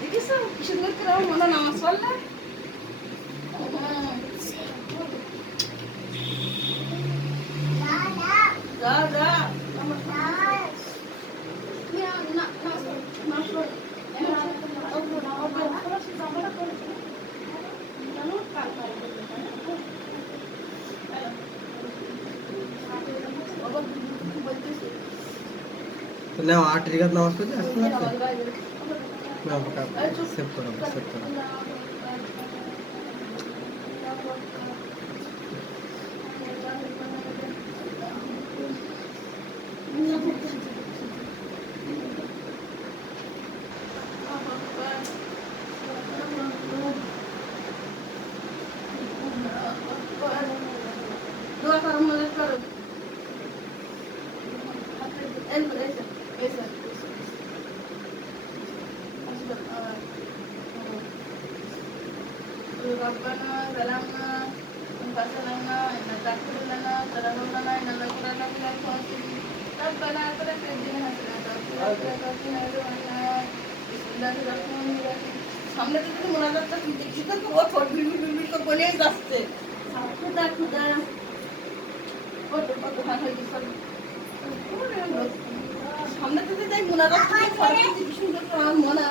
দেখিস কি সুন্দর করে আমার মনে নামাজ পড়লে যা যা তাহলে 8 রিকাত নামাজ পড়তে আসতে লাগছে না বাবা সেভ করো দোয়া করো মদদ করো ربنا ظلمنا أنفسنا إن تغفر لنا وترحمنا إننا كنا من الخاسرين ربنا آتنا في الدنيا حسنة وفي الآخرة حسنة وقنا عذاب النار بسم الله الرحمن الرحيم সামনে থেকে মোনাজাতটা দেখছি তো ও ঠোঁট বিড়বিড় করে বলেই যাচ্ছে খুদা খুদা কত কত ভাগ হয়ে গেছে সামনে থেকে যাই মোনাজাত করে ফটো কি সুন্দর করে আমার মনে